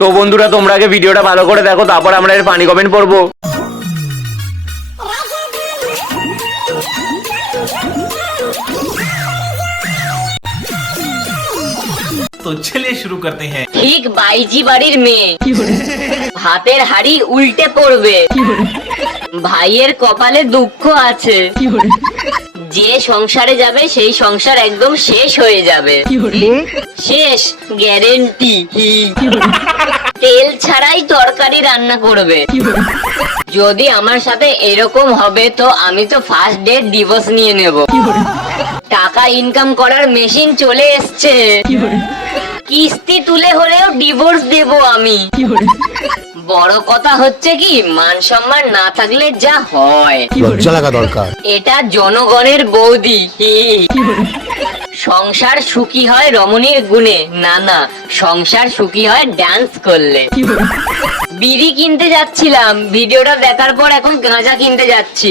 তো বন্ধুরা তোমরা আগে ভিডিওটা ভালো করে দেখো, তারপর আমরা এর ফানি কমেন্ট পড়বো। तो चलिए शुरू करते हैं। ঠিক বাইজি বাড়ির মেয়ে ভাতের হাড়ি উল্টে পড়বে, ভাইয়ের কপালে দুঃখ আছে, যে সংসারে যাবে সেই সংসার একদম শেষ হয়ে যাবে, শেষ গ্যারেন্টি। তেল ছাড়াই তরকারি রান্না করবে। যদি আমার সাথে এরকম হবে তো আমি তো ফার্স্ট ডে ডিভোর্স নিয়ে নেব। টাকা ইনকাম করার মেশিন চলে এসছে, কিস্তি তুলে হলেও ডিভোর্স দেব আমি। বড় কথা হচ্ছে কি, মান সম্মান না থাকলে যা হয়, লজ্জা লাগা দরকার। এটা জনগণের বৌদি। সংসার সুখী হয় রমণীর গুণে, না না, সংসার সুখী হয় ডান্স করলে। বিড়ি কিনতে যাচ্ছিলাম, ভিডিওটা দেখার পর এখন গাঁজা কিনতে যাচ্ছি।